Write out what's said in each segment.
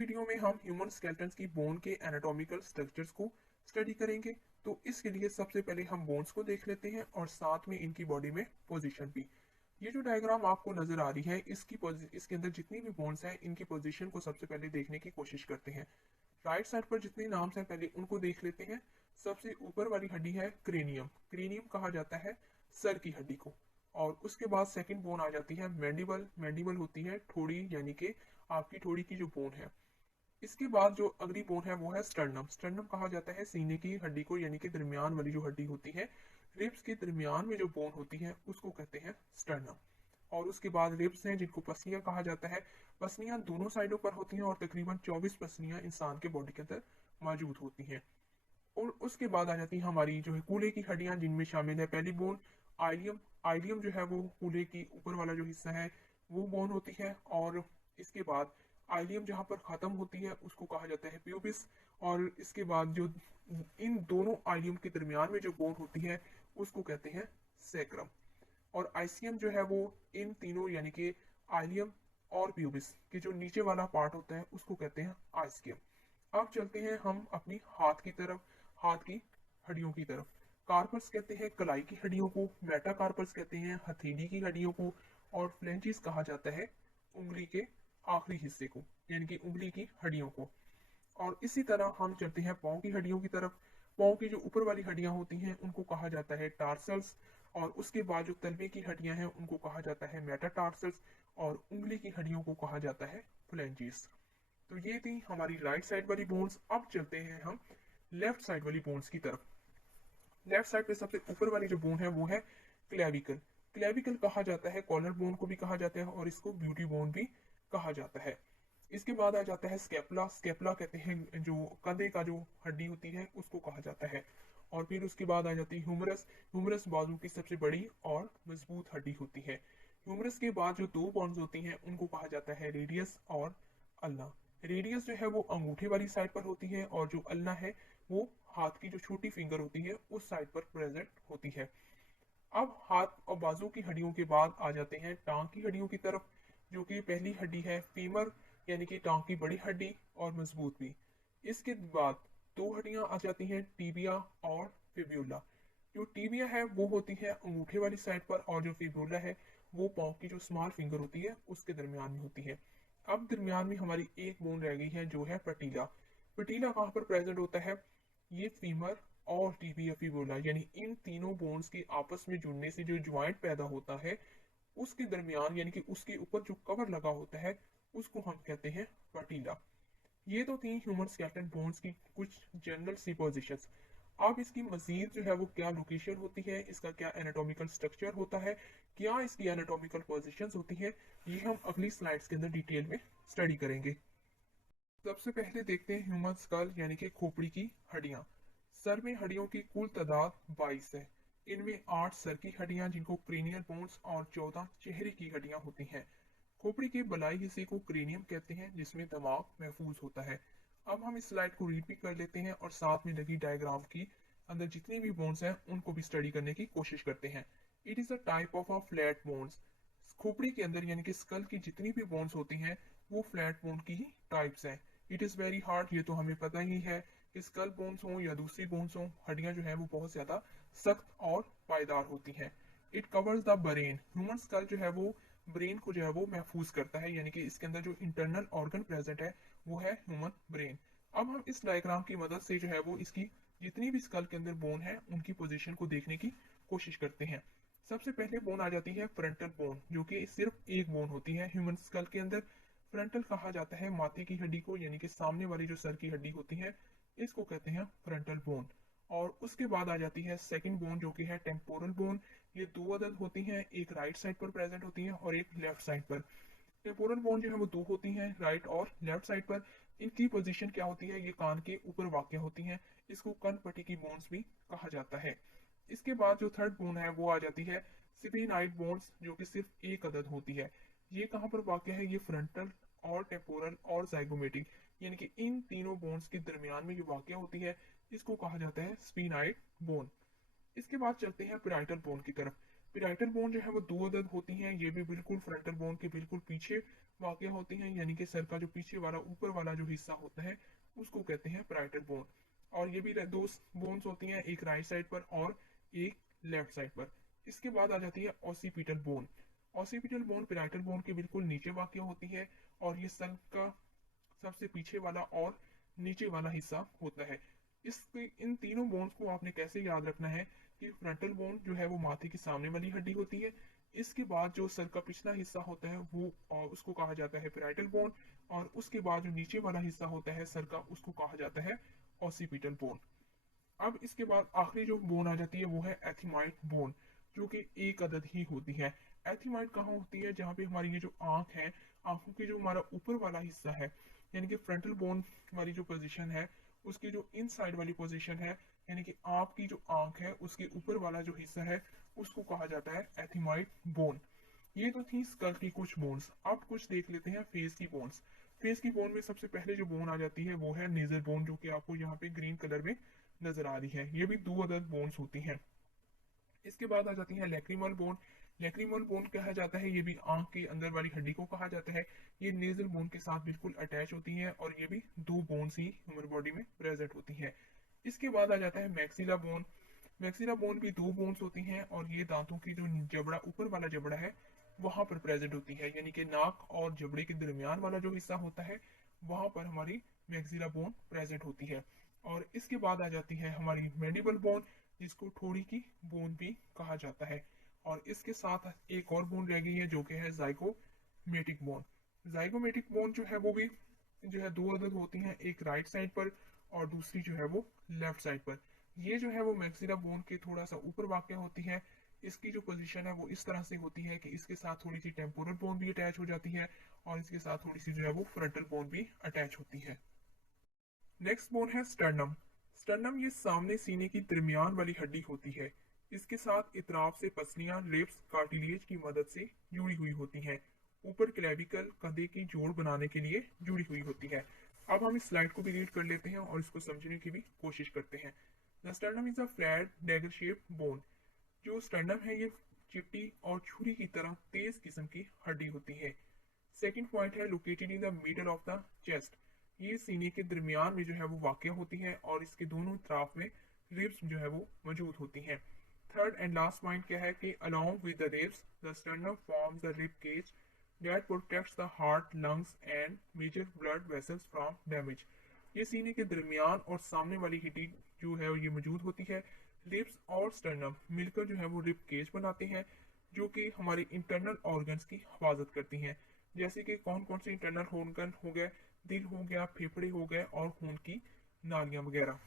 Video में हम human skeletons की बोन के एनाटॉमिकल स्ट्रक्चर्स को स्टडी करेंगे। तो इसके लिए सबसे पहले हम बोन्स को देख लेते हैं और साथ में इनकी बॉडी में पोजीशन भी। ये जो डायग्राम आपको नजर आ रही है इसके अंदर जितनी भी बोन्स हैं इनकी पोजीशन को सबसे पहले देखने की कोशिश करते हैं। राइट साइड पर जितने नाम्स हैं पहले उनको देख लेते हैं। सबसे ऊपर वाली हड्डी है क्रेनियम। क्रेनियम कहा जाता है सर की हड्डी को। और उसके बाद सेकंड बोन आ जाती है मैंडिबल। मैंडिबल होती है ठोड़ी, यानी कि आपकी ठोड़ी की जो बोन है। इसके बाद जो अगली बोन है वो है स्टर्नम। स्टर्नम कहा जाता है सीने की हड्डी को, यानी कि दरमियान वाली जो हड्डी होती है, रिब्स के दरमियान में जो बोन होती है उसको कहते हैं स्टर्नम। और उसके बाद रिब्स हैं जिनको पसलियां कहा जाता है। पसलियां दोनों साइडों पर होती हैं और तकरीबन 24 पसलियां इंसान के बॉडी के अंदर मौजूद होती हैं। और उसके बाद आ जाती है हमारी जो है कूल्हे की हड्डियां, जिनमें शामिल है पहली बोन आइलियम। आइलियम जो है वो कूल्हे की ऊपर वाला जो हिस्सा है वो बोन होती है। और इसके बाद आइलियम जहाँ पर खत्म होती है उसको कहा जाता है प्यूबिस। और इसके बाद जो इन दोनों आइलियम के दरमियान में जो बोन होती है उसको कहते हैं सैक्रम। और आइसियम जो है वो इन तीनों यानी कि आइलियम और प्यूबिस के जो नीचे वाला पार्ट होता है उसको कहते हैं आइस्कियम। अब चलते हैं हम अपनी हाथ की तरफ, हाथ की हड्डियों की तरफ। कार्पस कहते हैं कलाई की हड्डियों को, मेटाकार्पस कहते हैं हथेली की हड्डियों को, और फ्लेंचिस कहा जाता है उंगली के आखिरी हिस्से को, यानी कि उंगली की हड्डियों को। और इसी तरह हम चलते हैं पाँव की हड्डियों की तरफ। पाँव की जो ऊपर वाली हड्डियां होती हैं उनको कहा जाता है टार्सल्स। और उसके बाद जो तलवे की हड्डियां हैं उनको कहा जाता है मेटाटार्सल्स। और उंगली की हड्डियों को कहा जाता है फ्लेंजिस। तो ये थी हमारी राइट साइड वाली बोन्स। अब चलते हैं हम लेफ्ट साइड वाली बोन्स की तरफ। लेफ्ट साइड पे सबसे ऊपर वाली जो बोन है वो है क्लेविकल। क्लेविकल कहा जाता है कॉलर बोन को भी कहा जाता है और इसको ब्यूटी बोन भी कहा जाता है। इसके बाद आ जाता है स्केपुला। स्केपुला कहते हैं जो कंधे का जो हड्डी होती है उसको कहा जाता है। और फिर उसके बाद आ जाती है ह्यूमरस। ह्यूमरस बाजू की सबसे बड़ी और मजबूत हड्डी होती है। ह्यूमरस के बाद जो दो बोन्स होती हैं उनको कहा जाता है रेडियस और अल्ना। रेडियस जो है वो अंगूठे वाली साइड पर होती है और जो अल्ना है वो हाथ की जो छोटी फिंगर होती है उस साइड पर प्रेजेंट होती है। अब हाथ और बाजू की हड्डियों के बाद आ जाते हैं टांग की हड्डियों की तरफ, जो कि पहली हड्डी है फीमर, यानी कि टांग की बड़ी हड्डी और मजबूत भी। इसके बाद दो हड्डियां आ जाती हैं टीबिया और फिब्यूला। जो टीबिया है वो होती है अंगूठे वाली साइड पर और जो फिब्यूला है वो पाँव की जो स्मॉल फिंगर होती है उसके दरमियान में होती है। अब दरमियान में हमारी एक बोन रह गई है जो है पटीला। पटीला कहाँ पर प्रेजेंट होता है? ये फीमर और टीबिया फिबुला यानी इन तीनों बोन्स के आपस में जुड़ने से जो ज्वाइंट पैदा होता है उसके दरमियान यानी कि उसके ऊपर जो कवर लगा होता है उसको हम कहते हैं पटीला। ये तो थी ह्यूमन स्केलेटन बोन्स की कुछ जनरल सी पोजीशंस। अब इसकी मजीद जो है वो क्या लोकेशन होती है, इसका क्या एनाटॉमिकल स्ट्रक्चर होता है, क्या इसकी एनाटॉमिकल पोजीशंस होती है, ये हम अगली स्लाइड्स के अंदर डिटेल में स्टडी करेंगे। सबसे पहले देखते हैं ह्यूमन स्कल यानी कि खोपड़ी की हड्डियां। सर में हड्डियों की कुल तादाद 22 है। इनमें 8 सर की हड्डियां जिनको क्रेनियल बोन्स और 14 चेहरे की हड्डियां होती हैं। खोपड़ी के बलाई हिस्से को क्रेनियम कहते हैं जिसमें दिमाग महफूज होता है। अब हम इस स्लाइड को रीड भी कर लेते हैं और साथ में लगी डायग्राम की अंदर जितनी भी बोन्स हैं उनको भी स्टडी करने की कोशिश करते हैं। It is a type of a flat bones. खोपड़ी के अंदर यानी कि स्कल की जितनी भी बोन्स होती हैं वो फ्लैट बोन की ही टाइप्स हैं। इट इज़ वेरी हार्ड, ये तो हमें पता ही है कि स्कल बोन्स हो या दूसरी बोन्स हो, हड्डियां जो है वो बहुत ज्यादा सख्त और पायदार होती हैं। It covers the brain. Human school जो है वो ब्रेन को जो है वो महफूज करता है, यानी कि इसके अंदर जो इंटरनल ऑर्गन प्रेजेंट है वो है ह्यूमन ब्रेन। अब हम इस डायग्राम की मदद से जो है वो इसकी जितनी भी स्कल के अंदर बोन है उनकी पोजीशन को देखने की कोशिश करते हैं। सबसे पहले बोन आ जाती है फ्रंटल बोन, जो कि सिर्फ एक बोन होती है ह्यूमन स्कल के अंदर। फ्रंटल कहा जाता है माथे की हड्डी को, यानी कि सामने वाली जो सर की हड्डी होती है इसको कहते हैं फ्रंटल बोन। और उसके बाद आ जाती है सेकंड बोन जो कि है टेम्पोरल बोन। ये दो अदद होती हैं, एक राइट साइड पर प्रेजेंट होती है और एक लेफ्ट साइड पर। टेम्पोरल बोन जो है वो दो होती हैं, राइट और लेफ्ट साइड पर। इनकी पोजीशन क्या होती है? ये कान के ऊपर वाक़ होती हैं। इसको कनपट्टी की बोन्स भी कहा जाता है। इसके बाद जो थर्ड बोन है वो आ जाती है स्फेनाइड बोन्स, जो कि सिर्फ एक अदद होती है। ये कहाँ पर वाक़ है? ये फ्रंटल और टेम्पोरल और जाइगोमेटिक, यानी कि इन तीनों बोन्स के दरमियान में जो वाक़ होती है इसको कहा जाता है स्फेनाइड बोन। इसके बाद चलते हैं पिराइटल बोन की तरफ। पिराइटल बोन जो है वो दो अदद होती हैं, ये भी बिल्कुल फ्रंटल बोन के बिल्कुल पीछे वाक़ होती हैं, यानी कि सर का जो पीछे वाला ऊपर वाला जो हिस्सा होता है उसको कहते हैं पैराइटल बोन। और ये भी दो बोन्स होती हैं, एक राइट साइड पर और एक लेफ्ट साइड पर। इसके बाद आ जाती है occipital bone. Occipital bone parietal bone के बिल्कुल नीचे वाक़ होती है और ये सर का सबसे पीछे वाला और नीचे वाला हिस्सा होता है। इसके इन तीनों बोन्स को आपने कैसे याद रखना है कि फ्रंटल बोन जो है वो माथे की सामने वाली हड्डी होती है। इसके बाद जो सर का पिछला हिस्सा होता है वो उसको कहा जाता है पैराइटल बोन। और उसके बाद जो नीचे वाला हिस्सा होता है सर का उसको कहा जाता है ऑसिपिटल बोन। अब इसके बाद आखिरी जो बोन आ जाती है वो है एथिमाइड बोन, जो कि एक अदद ही होती है। एथिमाइड कहाँ होती है? जहाँ पे हमारी ये जो आंख है, आंखों के जो हमारा ऊपर वाला हिस्सा है, यानी कि फ्रंटल बोन वाली जो पोजीशन है, उसकी जो इन साइड वाली पोजीशन है, यानी कि आपकी जो आंख है उसके ऊपर वाला जो हिस्सा है उसको कहा जाता है एथिमाइड बोन। ये तो थी स्कल की कुछ बोन्स। अब कुछ देख लेते हैं फेस की बोन्स। फेस की बोन में सबसे पहले जो बोन आ जाती है वो है नेजर बोन, जो कि आपको यहाँ पे ग्रीन कलर में नजर आ रही है। ये भी दो अदद बोन्स होती हैं। इसके बाद आ जाती है लैक्रिमल बोन। लैक्रिमल बोन कहा जाता है, ये भी आंख के अंदर वाली हड्डी को कहा जाता है। ये नेजल बोन के साथ बिल्कुल अटैच होती है और ये भी दो बोन्स ही ह्यूमन बॉडी में प्रेजेंट होती है। इसके बाद आ जाता है मैक्सिला बोन। मैक्सिला बोन भी दो बोन्स होती हैं और ये दांतों की जो जबड़ा, ऊपर वाला जबड़ा है, वहां पर प्रेजेंट होती है, यानी कि नाक और जबड़े के दरमियान वाला जो हिस्सा होता है वहां पर हमारी मैक्सिला बोन प्रेजेंट होती है। और इसके बाद आ जाती है हमारी मैंडिबल बोन, जिसको ठोड़ी की बोन भी कहा जाता है। और इसके साथ एक और बोन रह गई है जो कि है जाइगोमेटिक बोन। जाइगोमेटिक बोन जो है वो भी जो है दो अदद होती हैं, एक राइट साइड पर और दूसरी जो है वो लेफ्ट साइड पर। ये जो है वो मैक्सिला बोन के थोड़ा सा ऊपर वाक़ होती है। इसकी जो पोजीशन है वो इस तरह से होती है कि इसके साथ थोड़ी सी टेम्पोरल बोन भी अटैच हो जाती है और इसके साथ थोड़ी सी जो है वो फ्रंटल बोन भी अटैच होती है। नेक्स्ट बोन है स्टर्नम। स्टर्नम ये सामने सीने की दरमियान वाली हड्डी होती है। इसके साथ इतराफ से पसलियां रिब्स कार्टिलेज की मदद से जुड़ी हुई होती हैं। ऊपर क्लेविकल कंधे की जोड़ बनाने के लिए जुड़ी हुई होती है। अब हम इस स्लाइड को भी रीड कर लेते हैं और इसको समझने की भी कोशिश करते हैं। The sternum is a flat dagger shape bone. जो स्टर्नम है ये चिपटी और छुरी की तरह तेज किस्म की हड्डी होती है। सेकंड पॉइंट है located in the middle of the chest. ये सीने के दरमियान में जो है वो वाक़ होती है और इसके दोनों तरफ में रिब्स जो है वो मौजूद होती हैं। थर्ड एंड लास्ट पॉइंट क्या है कि along with the ribs the sternum forms the rib cage that protects the heart, lungs and major blood vessels from damage. ये सीने के दरमियान और सामने वाली हड्डी जो है ये मौजूद होती है। रिब्स और स्टर्नम मिलकर जो है वो रिब केज बनाते हैं, जो कि हमारी इंटरनल ऑर्गन्स की हिफाजत करती हैं, जैसे कि कौन कौन से इंटरनल ऑर्गन हो गए, दिल हो गया, फेफड़े हो गए और खून की नालियां वगैरह।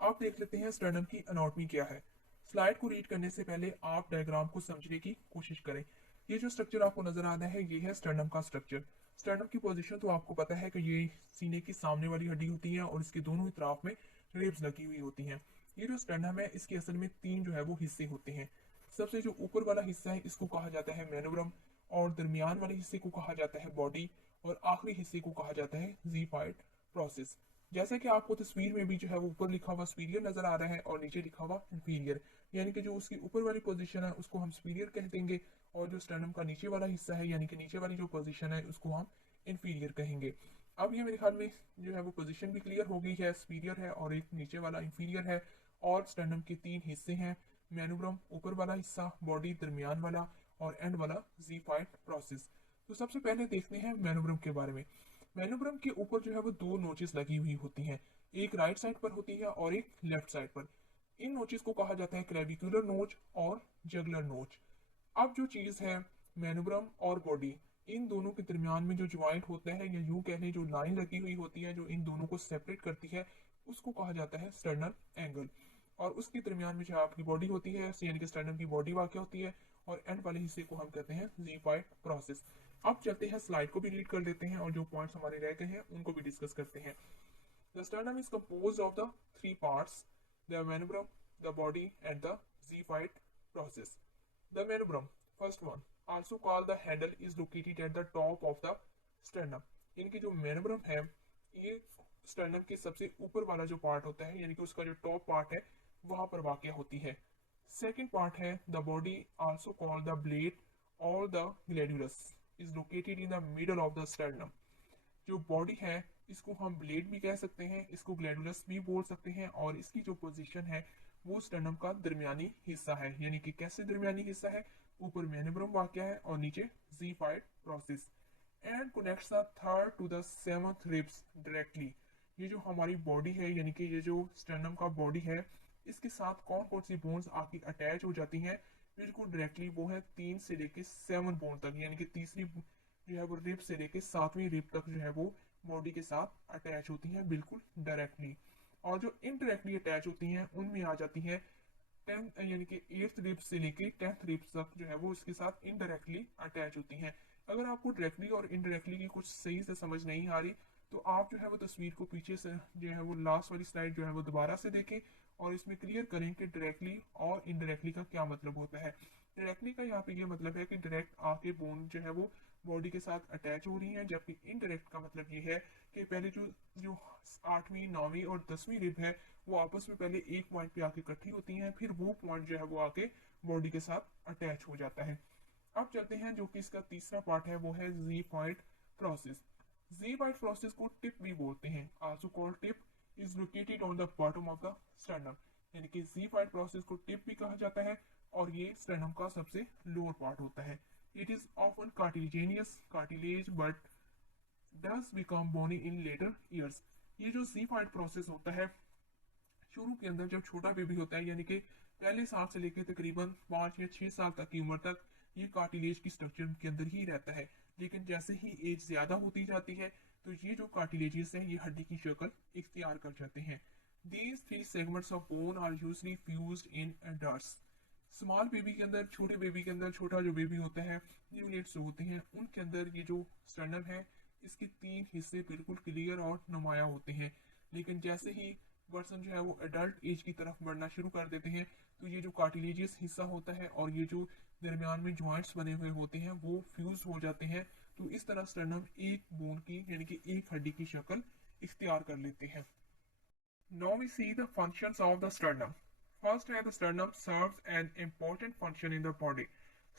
आप देख लेते हैं स्टर्नम की एनाटॉमी क्या है। स्लाइड को रीड करने से पहले आप डायग्राम को समझने की कोशिश करें। ये जो स्ट्रक्चर आपको नजर आ रहा है ये है स्टर्नम का स्ट्रक्चर। स्टर्नम की पोजीशन तो आपको पता है कि ये सीने की सामने वाली हड्डी होती है और इसके दोनों ही तरफ में रिब्स लगी हुई होती हैं। ये जो स्टर्नम है इसके असल में तीन जो है वो हिस्से होते हैं। सबसे जो ऊपर वाला हिस्सा है इसको कहा जाता है मेनोब्रम, और दरमियान वाले हिस्से को कहा जाता है बॉडी, और आखिरी हिस्से को कहा जाता है जीफाइड प्रोसेस। जैसे कि आपको तस्वीर में भी जो है वो ऊपर लिखा हुआ सुपीरियर नजर आ रहा है और नीचे लिखा हुआ इंफीरियर, यानी कि जो उसकी ऊपर वाली पोजीशन है उसको हम सुपीरियर कह देंगे और जो स्टर्नम का नीचे वाला हिस्सा है यानी कि नीचे वाली जो पोजीशन है उसको हम इंफीरियर कहेंगे। अब ये मेरे ख्याल में जो है वो पोजीशन भी क्लियर हो गई है, सुपीरियर है और एक नीचे वाला इंफीरियर है। और स्टर्नम के तीन हिस्से हैं, मैनुब्रम ऊपर वाला हिस्सा, बॉडी दरमियान वाला और एंड वाला जीफाइड प्रोसेस। तो सबसे पहले देखते हैं मैनुब्रम के बारे में। मैनुब्रम के ऊपर जो है वो दो नोचेस लगी हुई होती हैं, एक राइट साइड पर होती है और एक लेफ्ट साइड पर। इन नोचेस को कहा जाता है क्लेविकुलर नोच और जगलर नोच। अब जो चीज है मैनुब्रम और बॉडी, इन दोनों के दरमियान में जो ज्वाइंट होता है या यूं कह लें जो लाइन लगी हुई होती है जो इन दोनों को सेपरेट करती है उसको कहा जाता है स्टर्नल एंगल। और उसके दरमियान में जो आपकी बॉडी होती है यानी कि स्टर्नम की बॉडी वाक़ होती है और एंड वाले हिस्से को हम कहते हैं जीफाइड प्रोसेस। अब चलते हैं स्लाइड को भी रीड कर लेते हैं और जो पॉइंट्स हमारे रह गए हैं उनको भी डिस्कस करते हैं। The sternum is composed of the three parts, the manubrium, the body and the xiphoid process. The manubrium, first one, also called the handle, is located at the top of the sternum. इनकी जो मेनुब्रम है ये sternum के सबसे ऊपर वाला जो part होता है यानी कि उसका जो टॉप पार्ट है वहां पर वाक़ होती है। सेकेंड पार्ट है the body, also called the blade और the gladiolus. Is located in the middle of the sternum. जो बॉडी है इसको हम ब्लेड भी कह सकते हैं, इसको ग्लैंडुलस भी बोल सकते हैं, और इसकी जो पोजीशन है वो स्टर्नम का दरमियानी हिस्सा है। यानी कि कैसे दरमियानी हिस्सा है, ऊपर मेनिब्रम वाक़या है और नीचे xiphoid process, and connects the third to the seventh ribs directly. ये जो हमारी बॉडी है, यानी कि ये जो स्टर्नम का बॉडी है, इसके साथ कौन कौन सी बोन्स आके अटैच हो जाती हैं बिल्कुल डायरेक्टली, वो है 3 से लेके 7 बोन तक। यानी कि तीसरी जो है वो रिब से लेके 7वीं रिब तक जो है वो बॉडी के साथ अटैच होती हैं बिल्कुल डायरेक्टली। और जो इनडायरेक्टली अटैच होती हैं उनमें आ जाती हैं 10th यानी कि 8th रिब से लेके 10th रिब तक जो है वो इसके साथ इनडायरेक्टली अटैच होती हैं। अगर आपको डायरेक्टली और इनडायरेक्टली की कुछ सही से समझ नहीं आ रही तो आप जो है वो तस्वीर को पीछे से जो है वो लास्ट वाली स्लाइड जो है वो दोबारा से देखें और इसमें क्लियर करें कि डायरेक्टली और इनडायरेक्टली का क्या मतलब होता है। डायरेक्टली का यहाँ पे ये मतलब है कि डायरेक्ट आके बोन जो है वो बॉडी के साथ अटैच हो रही है, जबकि इनडायरेक्ट का मतलब ये है कि पहले जो जो 8वीं 9वीं और 10वीं रिब है वो आपस में पहले एक पॉइंट पे आके इकट्ठी होती हैं, फिर वो पॉइंट जो है वो आके बॉडी के साथ अटैच हो जाता है। अब चलते हैं जो कि इसका तीसरा पार्ट है, वो है ज़ीफाइड प्रोसेस। ज़ीफाइड प्रोसेस को टिप भी बोलते हैं, also called tip, is located on the bottom of the sternum. यानी कि ज़ीफाइड प्रोसेस को टिप भी कहा जाता है और ये स्टर्नम का सबसे लोअर पार्ट होता है। It is often cartilaginous cartilage but does become bony in later years. ये जो ज़ीफाइड प्रोसेस होता है, शुरू के अंदर जब छोटा बेबी होता है, यानी कि पहले साल से लेकर तकरीबन 5 या 6 साल तक की उम्र तक ये कार्टिलेज की स्ट्रक्चर के अंदर ही रहता है। लेकिन जैसे ही एज ज़्यादा होती जाती है तो ये जो कार्टिलेजेस हैं ये हड्डी की शक्ल इख्तियार कर जाते हैं। These 3 segments of bone are usually fused in adults. Small baby के अंदर, छोटे बेबी के अंदर, छोटा जो बेबी होता है, न्यूनेट्स जो होते हैं, उनके अंदर ये जो स्टर्नम है इसके 3 हिस्से बिल्कुल क्लियर और नुमाया होते हैं। लेकिन जैसे ही पर्सन जो है वो एडल्ट एज की तरफ बढ़ना शुरू कर देते हैं तो ये जो कार्टिलेजियस हिस्सा होता है और ये जो दरमियान में जॉइंट्स बने हुए होते हैं वो फ्यूज हो जाते हैं। तो इस तरह स्टर्नम एक बोन की यानी कि एक हड्डी की शक्ल इख्तियार कर लेते हैं। Now we see the functions of the sternum. First है the sternum serves an important function in the body.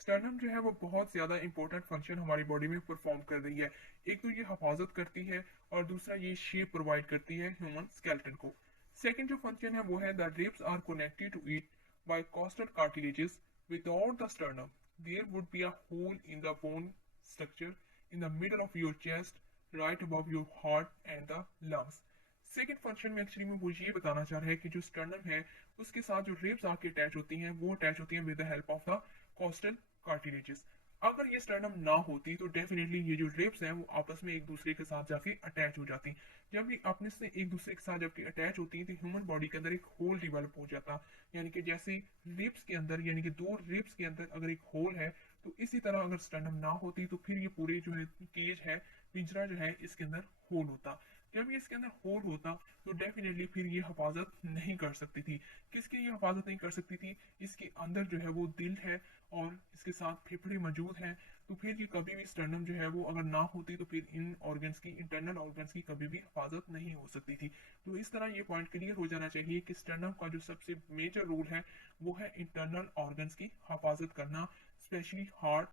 Sternum जो है वो बहुत ज़्यादा इंपॉर्टेंट फंक्शन हमारी बॉडी में परफॉर्म कर रही है। एक तो ये हिफाजत करती है और दूसरा ये शेप प्रोवाइड करती है ह्यूमन स्केलेटन को। सेकंड जो फंक्शन है वो है the ribs are connected to it by costal cartilages. Without the sternum there would be a hole in the bone structure in the middle of your chest right above your heart and the lungs. Second function में actually में वो ये बताना चाह रहा है कि जो स्टर्नम है उसके साथ जो रिब्स आके अटैच होती हैं वो अटैच होती हैं with the help of the costal cartilages. अगर ये स्टर्नम ना होती तो डेफिनेटली ये जो रिब्स हैं वो आपस में एक दूसरे के साथ जाके अटैच हो जाती। जब ये अपने से एक दूसरे के साथ जबकि अटैच होती तो ह्यूमन बॉडी के अंदर एक होल डेवलप हो जाता। यानी कि जैसे रिब्स के अंदर यानी कि 2 रिब्स के अंदर अगर एक होल है तो इसी तरह अगर स्टर्नम ना होती तो फिर ये पूरे जो है केज है, पिंजरा जो है, इसके अंदर होल होता। जब ये इसके अंदर होल होता तो डेफिनेटली फिर ये हिफाजत नहीं कर सकती थी। किसकी ये हिफाजत नहीं कर सकती थी? इसके अंदर जो है वो दिल है और इसके साथ फेफड़े मौजूद हैं। तो फिर ये कभी भी स्टर्नम जो है वो अगर ना होती तो फिर इन ऑर्गन्स की, इंटरनल ऑर्गन्स की कभी भी हिफाजत नहीं हो सकती थी। तो इस तरह ये पॉइंट क्लियर हो जाना चाहिए कि स्टर्नम का जो सबसे मेजर रोल है वो है इंटरनल ऑर्गन्स की हिफाजत करना, स्पेशली हार्ट